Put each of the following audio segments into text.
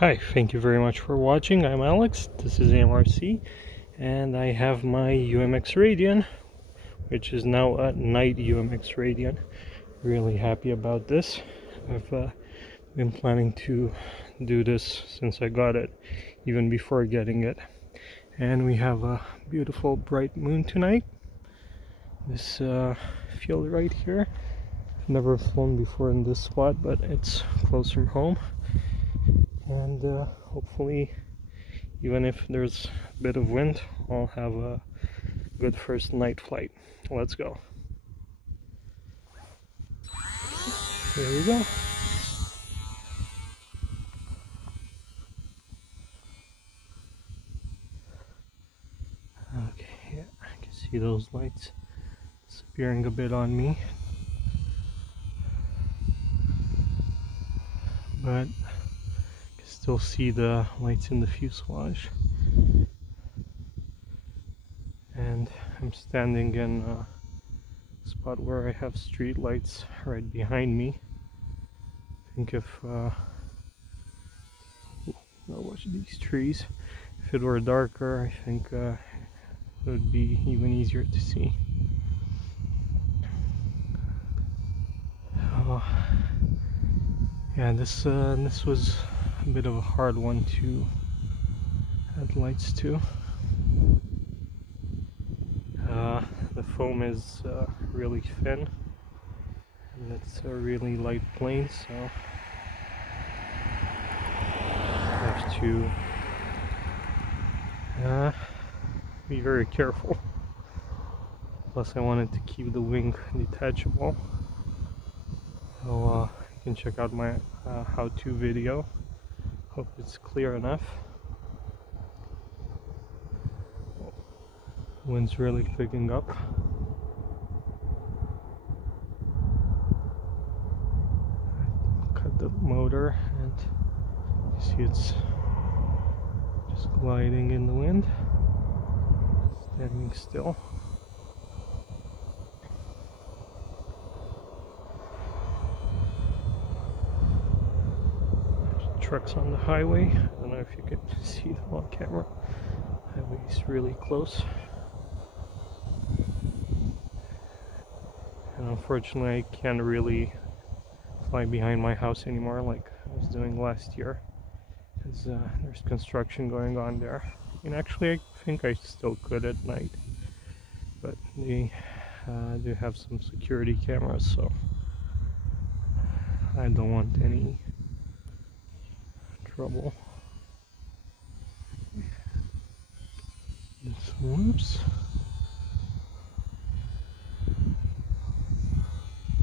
Hi, thank you very much for watching. I'm Alex, this is AMRC, and I have my UMX Radian, which is now a Night UMX Radian. Really happy about this. I've been planning to do this since I got it, even before getting it. And we have a beautiful bright moon tonight. This field right here, I've never flown before in this spot, but it's close from home. And hopefully, even if there's a bit of wind, I'll have a good first night flight. Let's go. Here we go. Okay, yeah, I can see those lights disappearing a bit on me, but still see the lights in the fuselage. And I'm standing in a spot where I have street lights right behind me. I think if now watch these trees. If it were darker, I think it would be even easier to see. Yeah, this was a bit of a hard one to add lights to. The foam is really thin, and it's a really light plane, so I have to be very careful. Plus I wanted to keep the wing detachable, so you can check out my how-to video. Hope it's clear enough. Wind's really picking up. Cut the motor and you see it's just gliding in the wind, standing still. Trucks on the highway. I don't know if you can see them on camera. The highway is really close. And unfortunately I can't really fly behind my house anymore like I was doing last year, because there's construction going on there. And actually I think I still could at night, but they do have some security cameras, so I don't want any trouble. Whoops.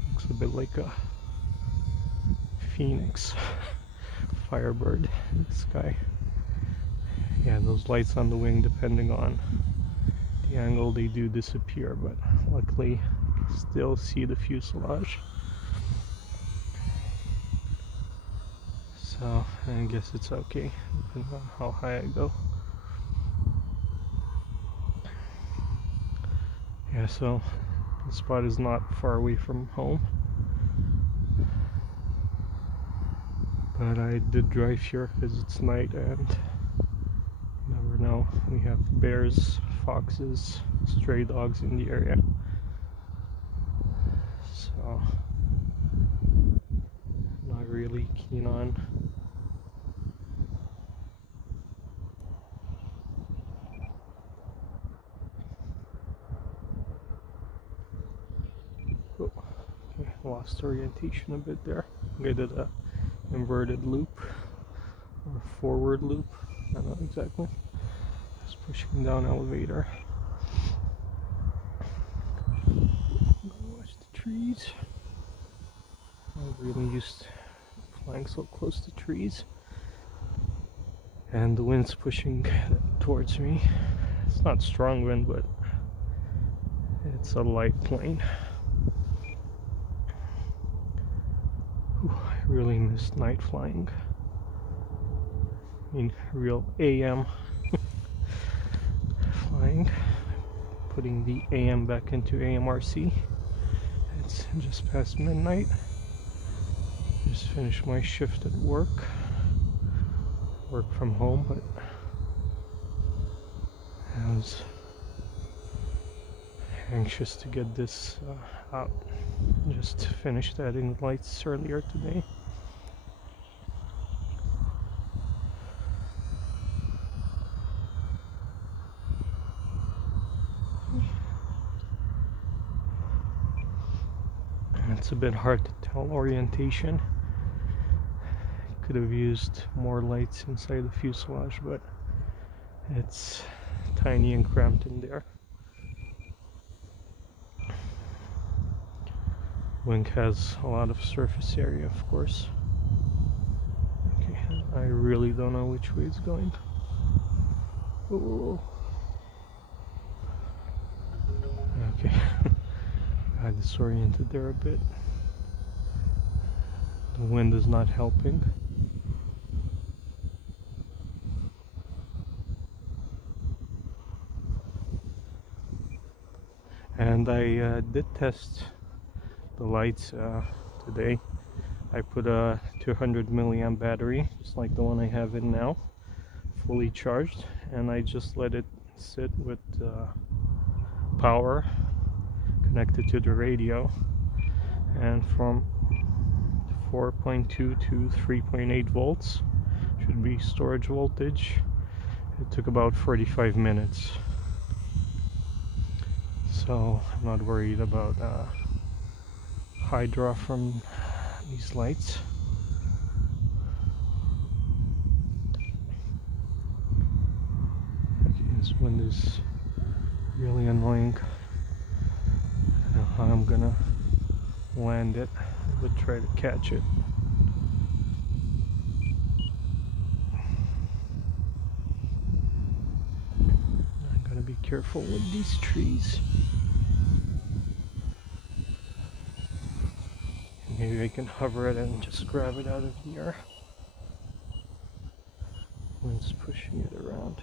Looks a bit like a phoenix, firebird in the sky. Yeah, those lights on the wing, depending on the angle, they do disappear, but luckily I still see the fuselage. So I guess it's okay, depending on how high I go. Yeah, so the spot is not far away from home, but I did drive here because it's night and you never know. We have bears, foxes, stray dogs in the area, so I'm not really keen on lost orientation a bit there. I did a inverted loop or forward loop, I don't know exactly. Just pushing down elevator. Watch the trees. I'm really used to flying so close to trees, and the wind's pushing towards me. It's not strong wind, but it's a light plane. I really miss night flying. I mean, real AM flying. Putting the AM back into AMRC. It's just past midnight. Just finished my shift at work. work from home, but I was anxious to get this out. Just finished adding lights earlier today. It's a bit hard to tell orientation. Could have used more lights inside the fuselage, but it's tiny and cramped in there. Wing has a lot of surface area, of course. Okay, I really don't know which way it's going. Ooh. Okay, got disoriented there a bit. The wind is not helping. And I did test the lights today. I put a 200 milliamp battery, just like the one I have in now, fully charged, and I just let it sit with power connected to the radio, and from 4.2 to 3.8 volts should be storage voltage. It took about 45 minutes, so I'm not worried about high draw from these lights. Okay, this wind is really annoying. I don't know how I'm gonna land it, but try to catch it. I'm gonna be careful with these trees. Maybe I can hover it and just grab it out of the air. Wind's pushing it around.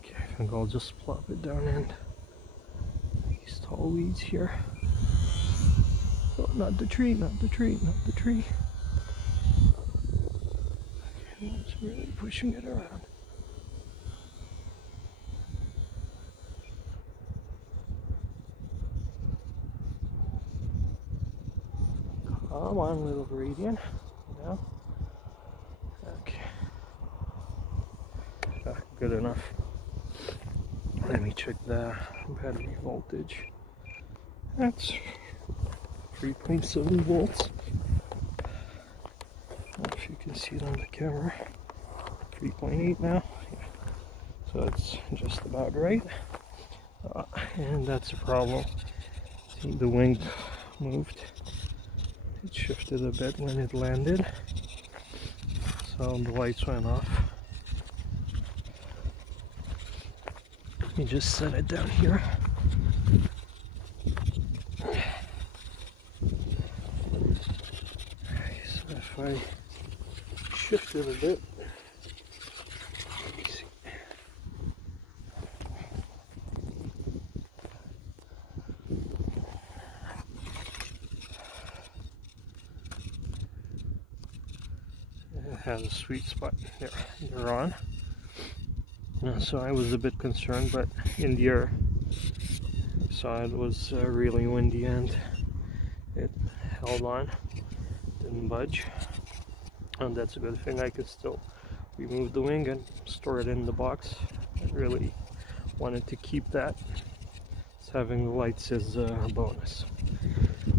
Okay, I think I'll just plop it down in these tall weeds here. Oh, not the tree, not the tree, not the tree. Okay, it's really pushing it around. Come on, little Radian. No? Okay. Good enough. Let me check the battery voltage. That's 3.7 volts. I don't know if you can see it on the camera. 3.8 now. Yeah. So it's just about right. And that's a problem. See, the wing moved. It shifted a bit when it landed. So the lights went off. Let me just set it down here. So if I shift it a bit, let me see. It has a sweet spot there. You're on. So I was a bit concerned, but in the air I saw it was really windy and it held on, didn't budge, and that's a good thing. I could still remove the wing and store it in the box. I really wanted to keep that, so having the lights is a bonus.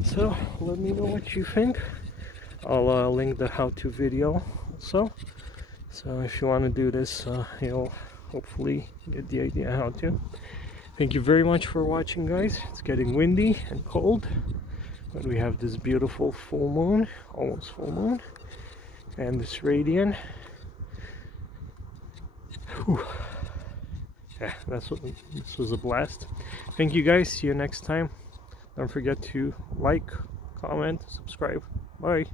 So let me know what you think. I'll link the how-to video also, so if you want to do this, you'll hopefully get the idea how to. Thank you very much for watching, guys. It's getting windy and cold, but we have this beautiful full moon, almost full moon, and this Radian. Whew. Yeah, this was a blast. Thank you, guys. See you next time. Don't forget to like, comment, subscribe. Bye.